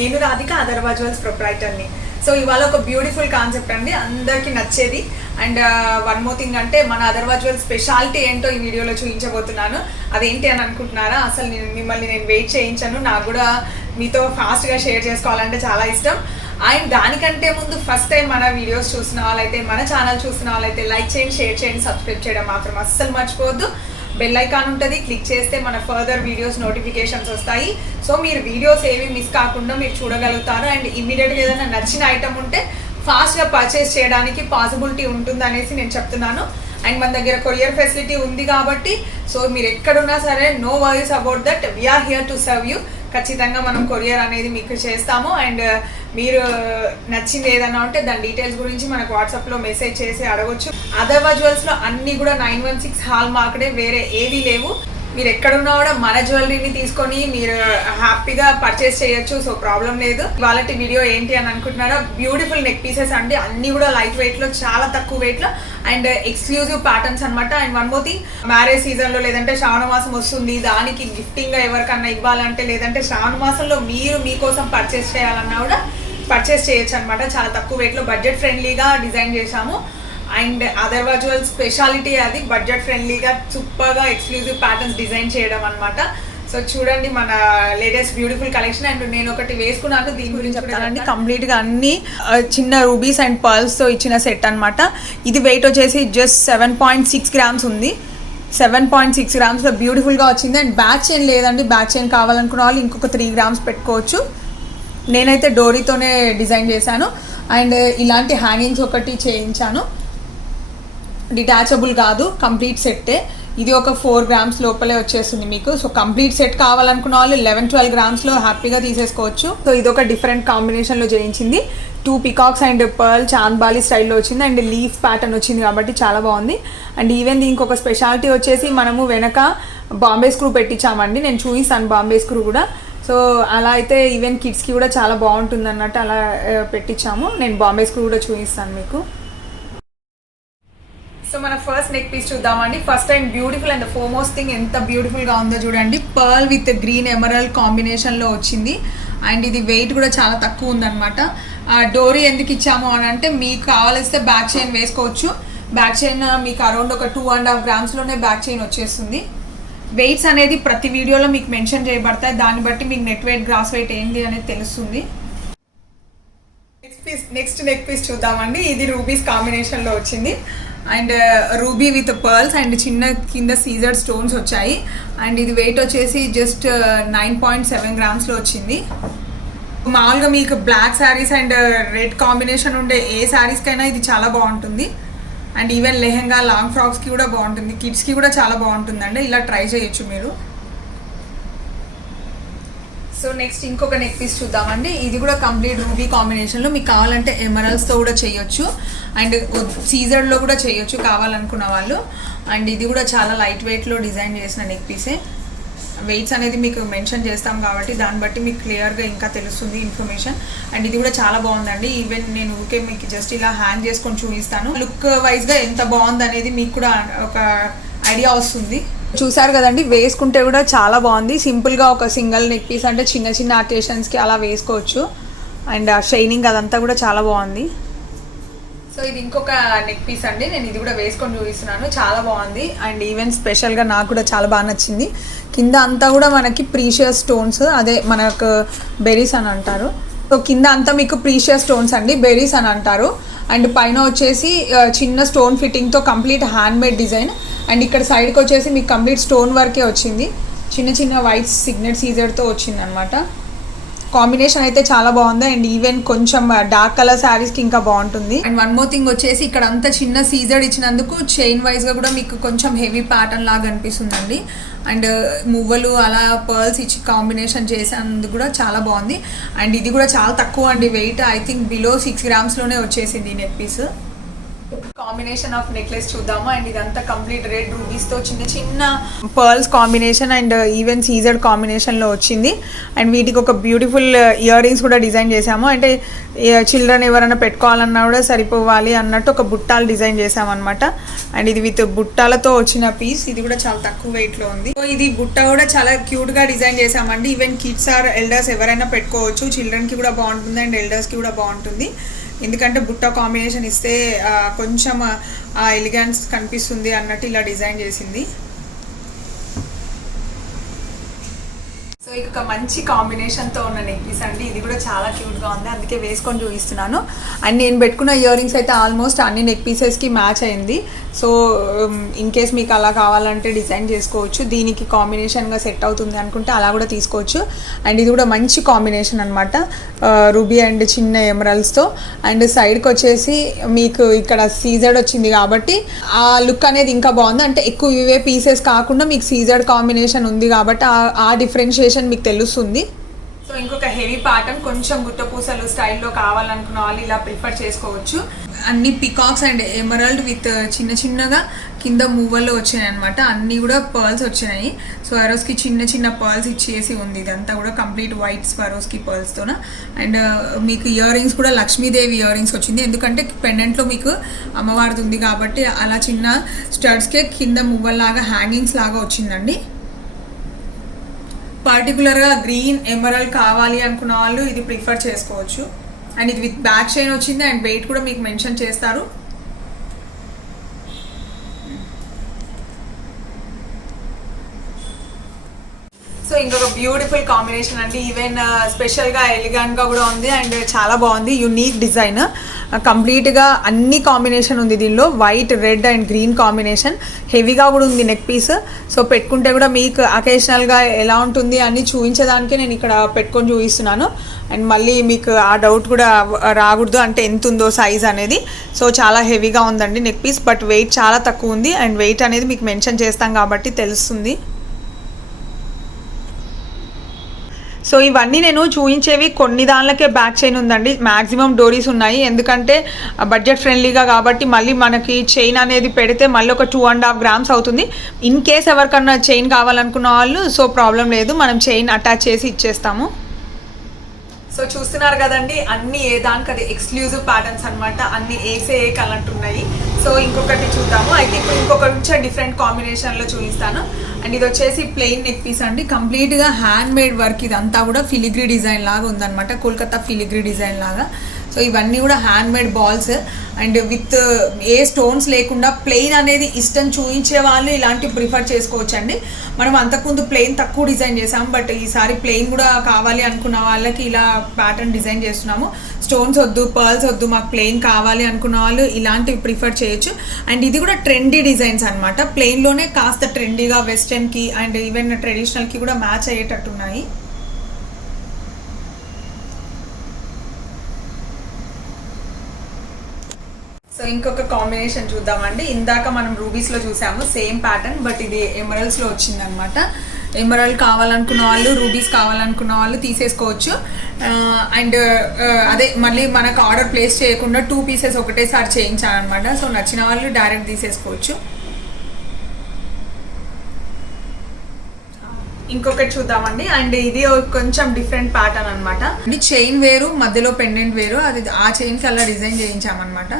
నేను Radhika Atharva jewels ప్రొప్రైటర్ని. So ఇవాళ ఒక బ్యూటిఫుల్ కాన్సెప్ట్ అండి, అందరికీ నచ్చేది. అండ్ వన్ మోర్ థింగ్ అంటే మన అథర్వ జ్యువెల్స్ స్పెషాలిటీ ఏంటో ఈ వీడియోలో చూపించబోతున్నాను. అదేంటి అని అనుకుంటున్నారా? అసలు మిమ్మల్ని నేను వెయిట్ చేయించాను, నాకు కూడా మీతో ఫాస్ట్గా షేర్ చేసుకోవాలంటే చాలా ఇష్టం. అండ్ దానికంటే ముందు ఫస్ట్ టైం మన వీడియోస్ చూసిన వాళ్ళైతే, మన ఛానల్ చూసిన వాళ్ళైతే లైక్ చేయండి, షేర్ చేయండి, సబ్స్క్రైబ్ చేయడం మాత్రం అస్సలు మర్చిపోవద్దు. బెల్ ఐకాన్ ఉంటుంది, క్లిక్ చేస్తే మన ఫర్దర్ వీడియోస్ నోటిఫికేషన్స్ వస్తాయి. సో మీరు వీడియోస్ ఏవి మిస్ కాకుండా మీరు చూడగలుగుతారు. అండ్ ఇమీడియట్గా ఏదైనా నచ్చిన ఐటమ్ ఉంటే ఫాస్ట్గా పర్చేస్ చేయడానికి పాసిబిలిటీ ఉంటుంది అనేసి నేను చెప్తున్నాను. అండ్ మన దగ్గర కొరియర్ ఫెసిలిటీ ఉంది కాబట్టి సో మీరు ఎక్కడున్నా సరే no worries about that, we are here to serve you. ఖచ్చితంగా మనం కొరియర్ అనేది మీకు చేస్తాము. అండ్ మీరు నచ్చింది ఏదైనా ఉంటే దాని డీటెయిల్స్ గురించి మనకు వాట్సాప్లో మెసేజ్ చేసి అడగొచ్చు. అథర్వ జ్యువెల్స్లో అన్నీ కూడా 916 హాల్ మార్క్డే, వేరే ఏవి లేవు. మీరు ఎక్కడున్నా కూడా మన జ్యువెలరీని తీసుకొని మీరు హ్యాపీగా పర్చేస్ చేయొచ్చు. సో ప్రాబ్లం లేదు. ఇవాళ వీడియో ఏంటి అని అనుకుంటున్నారా? బ్యూటిఫుల్ నెక్ పీసెస్ అండి, అన్నీ కూడా లైట్ వెయిట్లో, చాలా తక్కువ వెయిట్లో అండ్ ఎక్స్క్లూజివ్ ప్యాటర్న్స్ అనమాట. And one more thing, marriage సీజన్లో లేదంటే శ్రావణ మాసం వస్తుంది, దానికి గిఫ్టింగ్గా ఎవరికన్నా ఇవ్వాలంటే, లేదంటే శ్రావణ మాసంలో మీరు మీకోసం పర్చేస్ చేయాలన్నా కూడా పర్చేస్ చేయొచ్చు అనమాట. చాలా తక్కువ వెయిట్లో బడ్జెట్ ఫ్రెండ్లీగా డిజైన్ చేశాము. అండ్ అథర్వ జ్యువెల్స్ స్పెషాలిటీ అది, బడ్జెట్ ఫ్రెండ్లీగా సూపర్గా ఎక్స్క్లూజివ్ ప్యాటర్న్స్ డిజైన్ చేయడం అనమాట. సో చూడండి మన లేటెస్ట్ బ్యూటిఫుల్ కలెక్షన్. అండ్ నేను ఒకటి వేసుకున్నాను, దీని గురించి చెప్తానండి. కంప్లీట్గా అన్ని చిన్న రూబీస్ అండ్ పర్ల్స్తో ఇచ్చిన సెట్ అనమాట. ఇది వెయిట్ వచ్చేసి జస్ట్ 7.6 గ్రామ్స్ ఉంది. 7.6 గ్రామ్స్లో బ్యూటిఫుల్గా వచ్చింది. అండ్ బ్యాక్ చైన్ లేదండి, బ్యాక్ చైన్ కావాలనుకున్న వాళ్ళు ఇంకొక 3 గ్రామ్స్ పెట్టుకోవచ్చు. నేనైతే డోరీతోనే డిజైన్ చేశాను. అండ్ ఇలాంటి హ్యాంగింగ్స్ ఒకటి చేయించాను, డిటాచబుల్ కాదు, కంప్లీట్ సెట్టే. ఇది ఒక 4 గ్రామ్స్ లోపలే వచ్చేస్తుంది మీకు. సో కంప్లీట్ సెట్ కావాలనుకున్న వాళ్ళు 11-12 గ్రామ్స్లో హ్యాపీగా తీసేసుకోవచ్చు. సో ఇది ఒక డిఫరెంట్ కాంబినేషన్లో చేయించింది. 2 పికాక్స్ అండ్ పర్ల్ చాంద్బాలి స్టైల్లో వచ్చింది. అండ్ లీఫ్ ప్యాటర్న్ వచ్చింది కాబట్టి చాలా బాగుంది. అండ్ ఈవెన్ దీనికి ఒక స్పెషాలిటీ వచ్చేసి మనము వెనక బాంబే స్క్రూ పెట్టించామండి. నేను చూపిస్తాను బాంబే స్క్రూ కూడా. సో అలా అయితే ఈవెన్ కిడ్స్కి కూడా చాలా బాగుంటుంది అన్నట్టు అలా పెట్టించాము. నేను బాంబే స్క్రూ కూడా చూపిస్తాను మీకు. సో మన ఫస్ట్ నెక్ పీస్ చూద్దామండి. First time beautiful and foremost thing ఎంత బ్యూటిఫుల్గా ఉందో చూడండి. పర్ల్ విత్ గ్రీన్ ఎమరల్డ్ కాంబినేషన్లో వచ్చింది. అండ్ ఇది వెయిట్ కూడా చాలా తక్కువ ఉందన్నమాట. డోరీ ఎందుకు ఇచ్చాము అని అంటే, మీకు కావాలిస్తే బ్యాక్ చైన్ వేసుకోవచ్చు. బ్యాక్ చైన్ మీకు అరౌండ్ ఒక 2.5 గ్రామ్స్లోనే బ్యాక్ చైన్ వచ్చేస్తుంది. వెయిట్స్ అనేది ప్రతి వీడియోలో మీకు మెన్షన్ చేయబడతాయి, దాన్ని బట్టి మీకు నెట్ వెయిట్ గ్రాస్ వెయిట్ ఏంటి అనేది తెలుస్తుంది. నెక్స్ట్ నెక్ పీస్ చూద్దామండి. ఇది రూబీస్ కాంబినేషన్లో వచ్చింది. And ruby with pearls and చిన్న కింద సీజర్ స్టోన్స్ వచ్చాయి. అండ్ ఇది వెయిట్ వచ్చేసి జస్ట్ 9.7 గ్రామ్స్లో వచ్చింది. మామూలుగా మీకు black saris and red combination ఉండే ఏ శారీస్కైనా ఇది చాలా బాగుంటుంది. అండ్ ఈవెన్ లెహెంగా, లాంగ్ ఫ్రాక్స్కి కూడా బాగుంటుంది, కిడ్స్కి కూడా చాలా బాగుంటుందండి. ఇలా ట్రై చేయొచ్చు మీరు. సో నెక్స్ట్ ఇంకొక నెక్ పీస్ చూద్దామండి. ఇది కూడా కంప్లీట్ రూబీ కాంబినేషన్లో, మీకు కావాలంటే ఎమరల్స్తో కూడా చేయొచ్చు అండ్ సీజర్లో కూడా చేయొచ్చు కావాలనుకున్న వాళ్ళు. అండ్ ఇది కూడా చాలా లైట్ వెయిట్లో డిజైన్ చేసిన నెక్ పీసే. వెయిట్స్ అనేది మీకు మెన్షన్ చేస్తాం కాబట్టి దాన్ని బట్టి మీకు క్లియర్గా ఇంకా తెలుస్తుంది ఇన్ఫర్మేషన్. అండ్ ఇది కూడా చాలా బాగుందండి. ఈవెన్ నేను ఊరికే మీకు జస్ట్ ఇలా హ్యాంగ్ చేసుకొని చూపిస్తాను. లుక్ వైజ్గా ఎంత బాగుంది అనేది మీకు కూడా ఒక ఐడియా వస్తుంది. చూసారు కదండి, వేసుకుంటే కూడా చాలా బాగుంది. సింపుల్గా ఒక సింగిల్ నెక్ పీస్ అంటే చిన్న చిన్న అకేషన్స్కి అలా వేసుకోవచ్చు. అండ్ ఆ షైనింగ్ అదంతా కూడా చాలా బాగుంది. సో ఇది ఇంకొక నెక్ పీస్ అండి, నేను ఇది కూడా వేసుకొని చూపిస్తున్నాను, చాలా బాగుంది. అండ్ ఈవెన్ స్పెషల్గా నాకు కూడా చాలా బాగా నచ్చింది. కింద అంతా కూడా మనకి ప్రీషియస్ స్టోన్స్, అదే మనకు బెరీస్ అని అంటారు. సో కింద అంతా మీకు ప్రీషియస్ స్టోన్స్ అండి, బెరీస్ అని అంటారు. అండ్ పైన వచ్చేసి చిన్న స్టోన్ ఫిట్టింగ్తో కంప్లీట్ హ్యాండ్మేడ్ డిజైన్. అండ్ ఇక్కడ సైడ్కి వచ్చేసి మీకు కంప్లీట్ స్టోన్ వర్కే వచ్చింది, చిన్న చిన్న వైట్ సిగ్నెట్ సీజర్తో వచ్చింది అనమాట. కాంబినేషన్ అయితే చాలా బాగుంది. అండ్ ఈవెన్ కొంచెం డార్క్ కలర్ శారీస్కి ఇంకా బాగుంటుంది. అండ్ వన్ మోర్ థింగ్ వచ్చేసి ఇక్కడ అంతా చిన్న సీజర్ ఇచ్చినందుకు చైన్ వైజ్గా కూడా మీకు కొంచెం హెవీ ప్యాటర్న్ లాగా అనిపిస్తుందండి. అండ్ మువ్వలు అలా పర్ల్స్ ఇచ్చి కాంబినేషన్ చేసేందుకు కూడా చాలా బాగుంది. అండ్ ఇది కూడా చాలా తక్కువ అండి వెయిట్, ఐ థింక్ బిలో 6 గ్రామ్స్లోనే వచ్చేసింది ఈ neck piece. Combination of necklace చూద్దాము. అండ్ ఇదంతా కంప్లీట్ రెడ్ రూబీస్ తో చిన్న చిన్న పర్ల్స్ కాంబినేషన్ అండ్ ఈవెన్ సీజర్డ్ కాంబినేషన్ లో వచ్చింది. అండ్ వీటికి ఒక బ్యూటిఫుల్ ఇయర్ రింగ్స్ కూడా డిజైన్ చేసాము. అంటే చిల్డ్రన్ ఎవరైనా పెట్టుకోవాలన్నా కూడా సరిపోవాలి అన్నట్టు ఒక బుట్టాలు డిజైన్ చేసామన్నమాట. అండ్ ఇది విత్ బుట్టాలతో వచ్చిన పీస్. ఇది కూడా చాలా తక్కువ వెయిట్ లో ఉంది. సో ఇది బుట్ట కూడా చాలా క్యూట్ గా డిజైన్ చేసామండి. ఈవెన్ కిడ్స్ ఆర్ ఎల్డర్స్ ఎవరైనా పెట్టుకోవచ్చు. చిల్డ్రన్ కి కూడా బాగుంటుంది అండ్ ఎల్డర్స్ కి కూడా బాగుంటుంది. ఎందుకంటే బుట్ట కాంబినేషన్ ఇస్తే కొంచెం ఎలిగెన్స్ కనిపిస్తుంది అన్నట్టు ఇలా డిజైన్ చేసింది. సో ఇక మంచి కాంబినేషన్తో ఉన్న నెక్ పీస్ అండి. ఇది కూడా చాలా క్యూట్గా ఉంది, అందుకే వేసుకొని చూపిస్తున్నాను. అండ్ నేను పెట్టుకున్న ఇయర్ రింగ్స్ అయితే ఆల్మోస్ట్ అన్ని నెక్ పీసెస్కి మ్యాచ్ అయింది. సో ఇన్ కేస్ మీకు అలా కావాలంటే డిజైన్ చేసుకోవచ్చు. దీనికి కాంబినేషన్గా సెట్ అవుతుంది అనుకుంటే అలా కూడా తీసుకోవచ్చు. అండ్ ఇది కూడా మంచి కాంబినేషన్ అనమాట, రూబీ అండ్ చిన్న ఎమరల్స్తో. అండ్ సైడ్కి వచ్చేసి మీకు ఇక్కడ సీజర్డ్ వచ్చింది కాబట్టి ఆ లుక్ అనేది ఇంకా బాగుంది. అంటే ఎక్కువ ఇవే పీసెస్ కాకుండా మీకు సీజర్డ్ కాంబినేషన్ ఉంది కాబట్టి ఆ డిఫరెన్షియేషన్ మీకు తెలుస్తుంది. సో ఇంకొక హెవీ ప్యాటర్న్ కొంచెం గుట్టపూసలు స్టైల్లో కావాలనుకున్న వాళ్ళు ఇలా ప్రిఫర్ చేసుకోవచ్చు. అన్ని పికాక్స్ అండ్ ఎమరల్డ్ విత్ చిన్న చిన్నగా కింద మూవల్లో వచ్చినాయి అనమాట. అన్నీ కూడా పర్ల్స్ వచ్చినాయి. సో స్వరోస్కి చిన్న చిన్న పర్ల్స్ ఇచ్చేసి ఉంది. ఇదంతా కూడా కంప్లీట్ వైట్ స్వరోస్కి పర్ల్స్తోన. అండ్ మీకు ఇయర్ రింగ్స్ కూడా లక్ష్మీదేవి ఇయర్ రింగ్స్ వచ్చింది. ఎందుకంటే పెండెంట్లో మీకు అమ్మవారిది ఉంది కాబట్టి అలా చిన్న స్టడ్స్కే కింద మువ్వల్లాగా హ్యాంగింగ్స్ లాగా వచ్చిందండి. పర్టికులర్గా గ్రీన్ ఎమరల్డ్ కావాలి అనుకున్న వాళ్ళు ఇది ప్రిఫర్ చేసుకోవచ్చు. అండ్ ఇది విత్ బ్యాక్ చైన్ వచ్చింది అండ్ వెయిట్ కూడా మీకు మెన్షన్ చేస్తారు. సో ఇంకొక బ్యూటిఫుల్ కాంబినేషన్ అండి. ఈవెన్ స్పెషల్గా ఎలిగెంట్గా కూడా ఉంది అండ్ చాలా బాగుంది. యూనిక్ డిజైన్, కంప్లీట్గా అన్ని కాంబినేషన్ ఉంది దీనిలో. White, red and green combination. హెవీగా కూడా ఉంది నెక్ పీస్. సో పెట్టుకుంటే కూడా మీకు అకేషనల్గా ఎలా ఉంటుంది అని చూపించడానికే నేను ఇక్కడ పెట్టుకొని చూపిస్తున్నాను. అండ్ మళ్ళీ మీకు ఆ డౌట్ కూడా రాకూడదు అంటే ఎంత ఉందో సైజ్ అనేది. సో చాలా హెవీగా ఉందండి నెక్ పీస్, బట్ వెయిట్ చాలా తక్కువ ఉంది. అండ్ వెయిట్ అనేది మీకు మెన్షన్ చేస్తాం కాబట్టి తెలుస్తుంది. సో ఇవన్నీ నేను చూపించేవి కొన్ని దానిలకే బ్యాక్ చైన్ ఉందండి. మ్యాక్సిమం డోరీస్ ఉన్నాయి, ఎందుకంటే బడ్జెట్ ఫ్రెండ్లీగా కాబట్టి. మళ్ళీ మనకి చైన్ అనేది పెడితే మళ్ళీ ఒక 2.5 grams అవుతుంది. ఇన్ కేస్ ఎవరికన్నా చైన్ కావాలనుకున్న వాళ్ళు సో ప్రాబ్లం లేదు, మనం చైన్ అటాచ్ చేసి ఇచ్చేస్తాము. సో చూస్తున్నారు కదండి, అన్ని ఏ దానికి అది ఎక్స్క్లూజివ్ ప్యాటర్న్స్ అనమాట. అన్ని ఏసే కలర్ ఉన్నాయి. సో ఇంకొకటి చూద్దాము. అయితే ఇప్పుడు ఇంకొక కొంచెం డిఫరెంట్ కాంబినేషన్లో చూపిస్తాను. అండ్ ఇది వచ్చేసి ప్లెయిన్ నెక్ పీస్ అండి. కంప్లీట్గా హ్యాండ్ మేడ్ వర్క్. ఇదంతా కూడా ఫిలిగ్రీ డిజైన్ లాగా ఉందన్నమాట, కోల్కతా ఫిలిగ్రీ డిజైన్ లాగా. సో ఇవన్నీ కూడా hand made balls and with a stones లేకుండా ప్లెయిన్ అనేది ఇష్టం చూపించే వాళ్ళు ఇలాంటివి ప్రిఫర్ చేసుకోవచ్చు అండి. మనం అంతకుముందు ప్లెయిన్ తక్కువ డిజైన్ చేసాము, బట్ ఈసారి ప్లెయిన్ కూడా కావాలి అనుకున్న వాళ్ళకి ఇలా ప్యాటర్న్ డిజైన్ చేస్తున్నాము. స్టోన్స్ వద్దు, పర్ల్స్ వద్దు, మాకు ప్లెయిన్ కావాలి అనుకున్న వాళ్ళు ఇలాంటివి ప్రిఫర్ చేయొచ్చు. అండ్ ఇది కూడా ట్రెండీ డిజైన్స్ అనమాట. ప్లెయిన్లోనే కాస్త ట్రెండీగా వెస్టర్న్కి అండ్ ఈవెన్ ట్రెడిషనల్కి కూడా మ్యాచ్ అయ్యేటట్టున్నాయి. సో ఇంకొక కాంబినేషన్ చూద్దామండి. ఇందాక మనం రూబీస్లో చూసాము సేమ్ ప్యాటర్న్, బట్ ఇది ఎమరల్డ్స్లో వచ్చిందనమాట. ఎమరల్డ్ కావాలనుకున్న వాళ్ళు, రూబీస్ కావాలనుకున్న వాళ్ళు తీసేసుకోవచ్చు. అండ్ అదే మళ్ళీ మనకు ఆర్డర్ ప్లేస్ చేయకుండా 2 pieces ఒకటేసారి చేయించాలన్నమాట. సో నచ్చిన వాళ్ళు డైరెక్ట్ తీసేసుకోవచ్చు. ఇంకొకటి చూద్దామండి. అండ్ ఇది కొంచెం డిఫరెంట్ ప్యాటర్న్ అనమాట. చైన్ వేరు, మధ్యలో పెండెంట్ వేరు. అది ఆ చైన్కి అలా డిజైన్ చేయించామన్నమాట.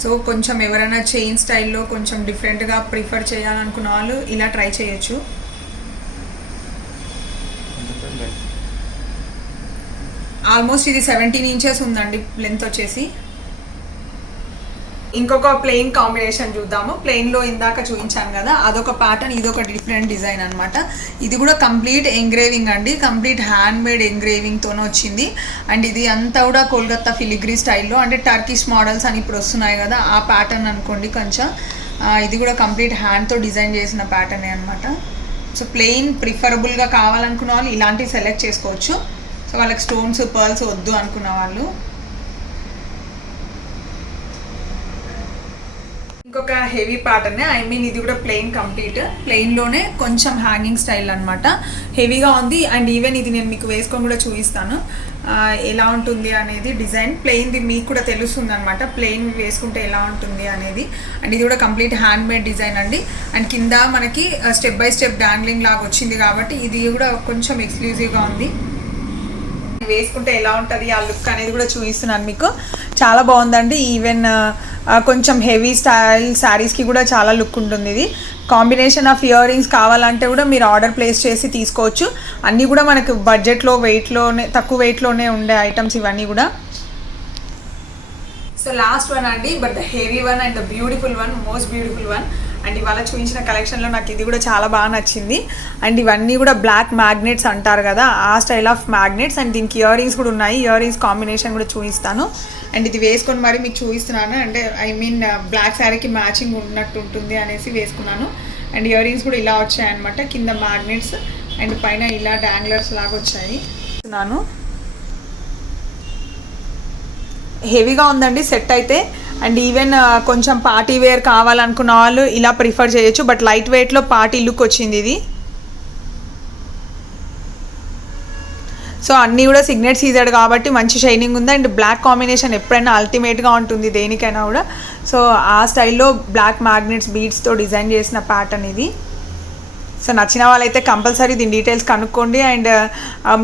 సో కొంచెం ఎవరైనా చైన్ స్టైల్లో కొంచెం డిఫరెంట్గా ప్రిఫర్ చేయాలనుకున్న వాళ్ళు ఇలా ట్రై చేయొచ్చు. ఆల్మోస్ట్ ఇది 17 inches ఉందండి లెంత్ వచ్చేసి. ఇంకొక ప్లెయిన్ కాంబినేషన్ చూద్దాము. ప్లెయిన్లో ఇందాక చూపించాను కదా, అదొక ప్యాటర్న్, ఇదొక డిఫరెంట్ డిజైన్ అనమాట. ఇది కూడా కంప్లీట్ ఎంగ్రేవింగ్ అండి, కంప్లీట్ హ్యాండ్ మేడ్ ఎంగ్రేవింగ్తోనే వచ్చింది. అండ్ ఇది అంతా కూడా కోల్కతా ఫిలిగ్రీ స్టైల్లో, అంటే టర్కిష్ మోడల్స్ అని ఇప్పుడు వస్తున్నాయి కదా, ఆ ప్యాటర్న్ అనుకోండి కొంచెం. ఇది కూడా కంప్లీట్ హ్యాండ్తో డిజైన్ చేసిన ప్యాటర్నే అనమాట. సో ప్లెయిన్ ప్రిఫరబుల్గా కావాలనుకున్న వాళ్ళు ఇలాంటివి సెలెక్ట్ చేసుకోవచ్చు. సో వాళ్ళకి స్టోన్స్, పర్ల్స్ వద్దు అనుకున్న వాళ్ళు. ఇంకొక హెవీ ప్యాటర్నే, ఐ మీన్ ఇది కూడా ప్లెయిన్ కంప్లీట్. ప్లెయిన్లోనే కొంచెం హ్యాంగింగ్ స్టైల్ అనమాట. హెవీగా ఉంది. అండ్ ఈవెన్ ఇది నేను మీకు వేసుకొని కూడా చూపిస్తాను. ఎలా ఉంటుంది అనేది డిజైన్. ప్లెయిన్ది మీకు కూడా తెలుస్తుంది అనమాట, ప్లెయిన్ వేసుకుంటే ఎలా ఉంటుంది అనేది. అండ్ ఇది కూడా కంప్లీట్ హ్యాండ్ మేడ్ డిజైన్ అండి. అండ్ కింద మనకి స్టెప్ బై స్టెప్ డాంగ్లింగ్ లాగా వచ్చింది కాబట్టి ఇది కూడా కొంచెం ఎక్స్క్లూజివ్గా ఉంది. వేసుకుంటే ఎలా ఉంటుంది ఆ లుక్ అనేది కూడా చూపిస్తున్నాను మీకు. చాలా బాగుందండి. ఈవెన్ కొంచెం హెవీ స్టైల్ శారీస్కి కూడా చాలా లుక్ ఉంటుంది. ఇది కాంబినేషన్ ఆఫ్ ఇయర్ రింగ్స్ కావాలంటే కూడా మీరు ఆర్డర్ ప్లేస్ చేసి తీసుకోవచ్చు. అన్నీ కూడా మనకు బడ్జెట్లో వెయిట్లోనే, తక్కువ వెయిట్లోనే ఉండే ఐటమ్స్ ఇవన్నీ కూడా. సో లాస్ట్ వన్ అండి, but the heavy one and the beautiful one, most beautiful one. And ఇవాళ చూపించిన కలెక్షన్లో నాకు ఇది కూడా చాలా బాగా నచ్చింది. అండ్ ఇవన్నీ కూడా బ్లాక్ మ్యాగ్నెట్స్ అంటారు కదా, ఆ స్టైల్ ఆఫ్ మ్యాగ్నెట్స్. అండ్ దీనికి ఇయర్ రింగ్స్ కూడా ఉన్నాయి. ఇయర్ రింగ్స్ కాంబినేషన్ కూడా చూపిస్తాను. అండ్ ఇది వేసుకొని మరి మీకు చూపిస్తున్నాను. అంటే ఐ మీన్ బ్లాక్ శారీకి మ్యాచింగ్ ఉన్నట్టు ఉంటుంది అనేసి వేసుకున్నాను. అండ్ ఇయర్ రింగ్స్ కూడా ఇలా వచ్చాయన్నమాట, కింద మ్యాగ్నెట్స్ అండ్ పైన ఇలా డాంగ్లర్స్ లాగా వచ్చాయి. హెవీగా ఉందండి సెట్ అయితే. అండ్ ఈవెన్ కొంచెం పార్టీ వేర్ కావాలనుకున్న వాళ్ళు ఇలా ప్రిఫర్ చేయొచ్చు. బట్ లైట్ వెయిట్లో పార్టీ లుక్ వచ్చింది ఇది. సో అన్నీ కూడా సిగ్నెట్ సీజెడ్ కాబట్టి మంచి షైనింగ్ ఉంది. అండ్ బ్లాక్ కాంబినేషన్ ఎప్పుడైనా అల్టిమేట్గా ఉంటుంది దేనికైనా కూడా. సో ఆ స్టైల్లో బ్లాక్ మ్యాగ్నెట్స్ బీడ్స్తో డిజైన్ చేసిన ప్యాటర్న్ ఇది. సో నచ్చిన వాళ్ళైతే కంపల్సరీ దీని డీటెయిల్స్ కనుక్కోండి. అండ్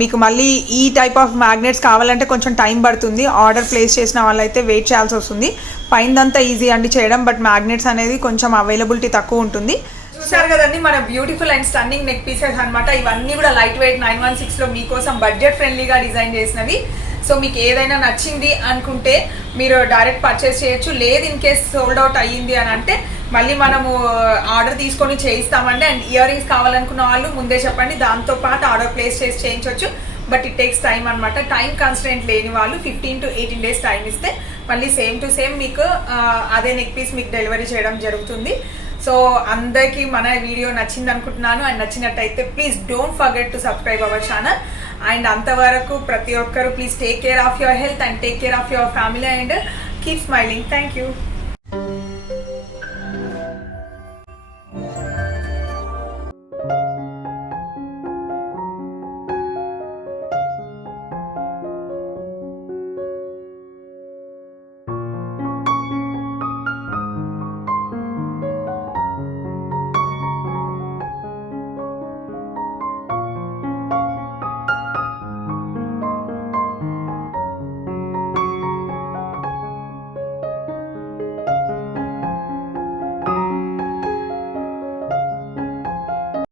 మీకు మళ్ళీ ఈ టైప్ ఆఫ్ మ్యాగ్నెట్స్ కావాలంటే కొంచెం టైం పడుతుంది. ఆర్డర్ ప్లేస్ చేసిన వాళ్ళైతే వెయిట్ చేయాల్సి వస్తుంది. పైనంతా ఈజీ అండి చేయడం, బట్ మ్యాగ్నెట్స్ అనేది కొంచెం అవైలబిలిటీ తక్కువ ఉంటుంది. చూసారు కదండి మన beautiful and stunning neck pieces అనమాట. ఇవన్నీ కూడా లైట్ వెయిట్ 916లో మీకోసం బడ్జెట్ ఫ్రెండ్లీగా డిజైన్ చేసినవి. సో మీకు ఏదైనా నచ్చింది అనుకుంటే మీరు డైరెక్ట్ పర్చేస్ చేయొచ్చు. లేదు ఇన్ కేస్ సోల్డ్ అవుట్ అయ్యింది అని అంటే మళ్ళీ మనము ఆర్డర్ తీసుకొని చేయిస్తామండి. అండ్ ఇయర్ రింగ్స్ కావాలనుకున్న వాళ్ళు ముందే చెప్పండి, దాంతోపాటు ఆర్డర్ ప్లేస్ చేసి చేయించవచ్చు. బట్ ఇట్ టేక్స్ టైం అనమాట. టైం కన్స్ట్రెంట్ లేని వాళ్ళు 15 to 18 days టైం ఇస్తే మళ్ళీ సేమ్ టు సేమ్ మీకు అదే నెక్ పీస్ మీకు డెలివరీ చేయడం జరుగుతుంది. సో అందరికీ మన వీడియో నచ్చింది అనుకుంటున్నాను. అండ్ నచ్చినట్టయితే please don't forget to subscribe our channel. And అంతవరకు ప్రతి ఒక్కరు please take care of your health and take care of your family and keep smiling. Thank you.